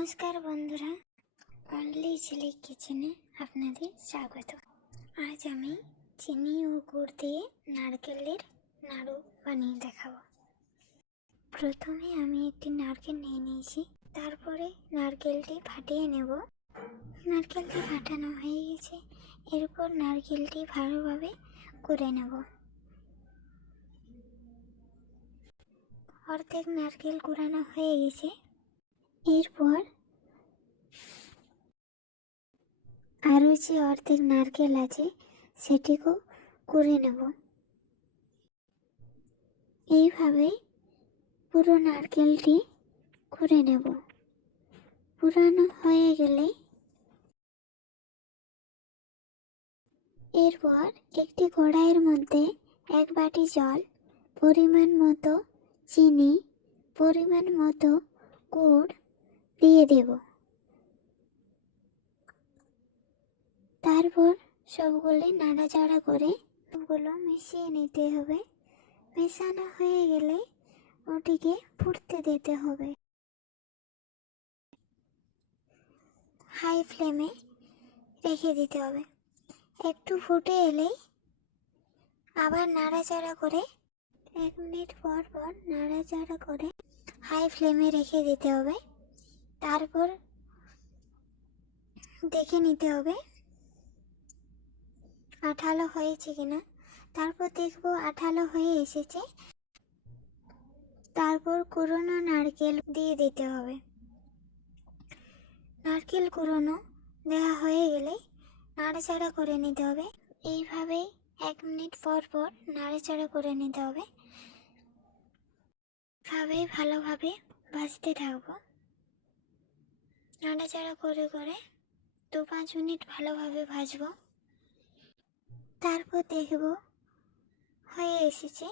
নমস্কার বন্ধুরা, অনলি ঝিলিক কিচেনে আপনাদের স্বাগত। আজ আমি চিনি ও গুড় দিয়ে নারকেলের নাড়ু বানিয়ে দেখাবো। প্রথমে আমি একটি নারকেল নিয়ে নিয়েছি, তারপরে নারকেলটি ফাটিয়ে নেব। নারকেলটি ফাটানো হয়ে গেছে, এরপর নারকেলটি ভালোভাবে করে নেব। অর্ধেক নারকেল কুড়ানো হয়ে গেছে, এরপর আরও যে অর্ধেক নারকেল আছে সেটিকেও কুড়ে নেব। এইভাবে পুরো নারকেলটি কুড়ে নেব। কুড়ানো হয়ে গেলে এরপর একটি কড়াইয়ের মধ্যে 1 বাটি জল, পরিমাণ মতো চিনি, পরিমাণ মতো গুড় দিয়ে দেব। তারপর সবগুলো নাড়াচাড়া করে সবগুলো মিশিয়ে নিতে হবে। মেশানো হয়ে গেলে ওটিকে ফুটতে দিতে হবে। হাই ফ্লেমে রেখে দিতে হবে। একটু ফুটে এলেই আবার নাড়াচাড়া করে 1 মিনিট পর পর নাড়াচাড়া করে হাই ফ্লেমে রেখে দিতে হবে। তারপর দেখে নিতে হবে আঠালো হয়েছে কিনা। তারপর দেখব আঠালো হয়ে এসেছে, তারপর কুড়োনো নারকেল দিয়ে দিতে হবে। নারকেল কুড়োনো দেওয়া হয়ে গেলে নাড়াচাড়া করে নিতে হবে। এইভাবে 1 মিনিট পর পর নাড়াচাড়া করে নিতে হবে। ভালোভাবে ভাজতে থাকবো। নাড়াচাড়া করে করে 2-5 মিনিট ভালোভাবে ভাজবো। তারপর দেখব হয়ে এসেছে,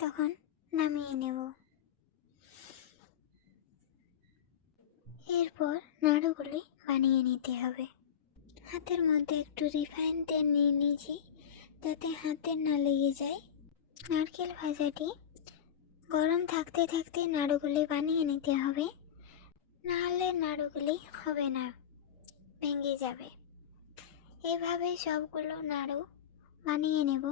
তখন নামিয়ে নেব। এরপর নাড়ুগুলি বানিয়ে নিতে হবে। হাতের মধ্যে একটু রিফাইন তেল নিয়ে নিয়েছি, যাতে হাতে না লেগে যায়। নারকেল ভাজাটি গরম থাকতে থাকতে নাড়ুগুলি বানিয়ে নিতে হবে, নাহলে নাড়ুগুলি হবে না, ভেঙে যাবে। এভাবে সবগুলো নাড়ু বানিয়ে নেব।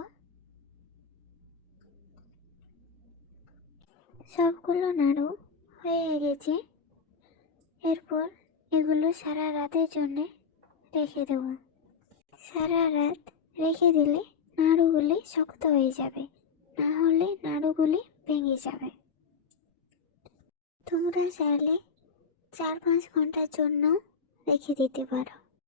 সবগুলো নাড়ু হয়ে গেছে, এরপর এগুলো সারা রাতের জন্য রেখে দেব। সারা রাত রেখে দিলে নাড়ুগুলি শক্ত হয়ে যাবে, না হলে নাড়ুগুলি ভেঙে যাবে। তোমরা চাইলে 4-5 ঘন্টার জন্য রেখে দিতে পারো।